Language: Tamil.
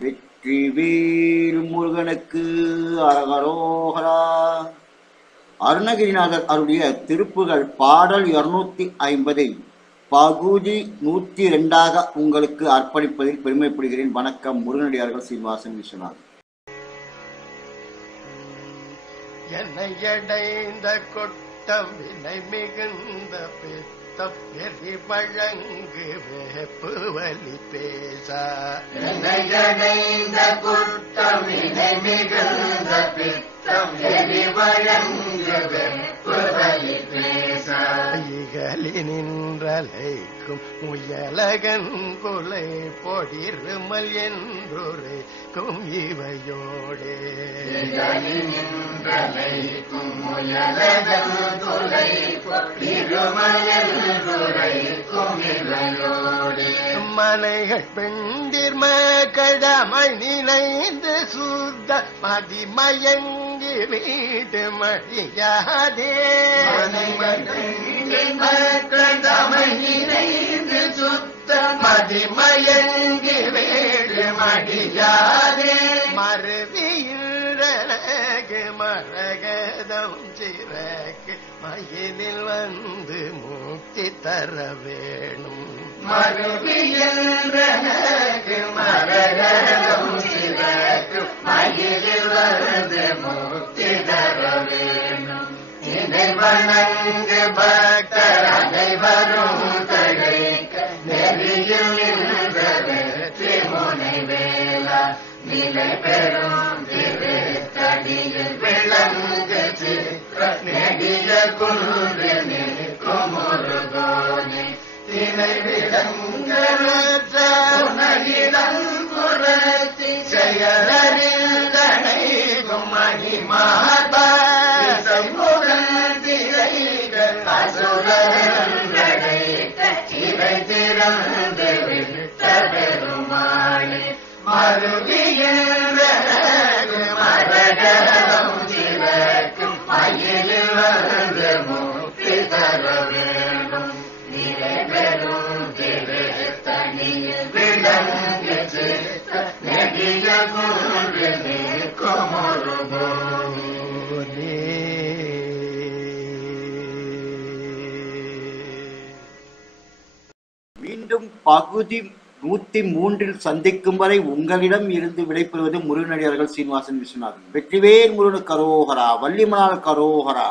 வெற்றிவேல் முருகனுக்கு அரகரோகரா. அருணகிரிநாதர் அருடைய திருப்புகள் பாடல் இருநூத்தி ஐம்பதை பகுதி நூத்தி ரெண்டாக உங்களுக்கு அர்ப்பணிப்பதில் பெருமைப்படுகிறேன். வணக்கம் முருகனடியார்கள் சீனிவாசன் விஸ்வநாதன். என்னை அடைந்த கொட்டம் வினை மிகுந்த பேர் எரி வழங்கு வேப்பு வலி பேச. என்னையடைந்த குற்றம் வினை மிகுந்த பித்தம் எரி வழங்கு வெப்பு வலி பேச. நின்றலைக்கும் முயலகன் கொலை பொடிருமல் என்றுரைக்கும் இவையோடே. நின்றலைக்கும் முயலகன் துளை திருமயல் துரைக்கும் இவையோடு மனைகள் பெண்டிர் மக்கடமை நினைந்து சுத்த மதிமயங்கி வீட்டு மழியாதே மக்கள் இணைந்து சுத்த மதிமயங்கி வீடு மழியாதே மரகதம் மயிலில் வந்து முக்தி தர வேணும். மறுபியன்றனக்கு மரகதம் சிறக்கு மயிலில் வந்து முக்தி தர வேணும். இதை பக்தர் அனைவரும் தழைக்க நெறியில் நின்ற வெற்றி முனை நிலை பெறும் திருத்தடியில் விளங்கு சித்திர நெடிய குன்று தினை திறந்து பெருமானே மீண்டும் பகுதி நூத்தி மூன்றில் சந்திக்கும் வரை உங்களிடம் இருந்து விடைபெறுவது முருகனடியார்கள் சீனிவாசன் விஸ்வநாதன். வெற்றிவேல் முருகனு கரோகரா வள்ளிமலால் கரோகரா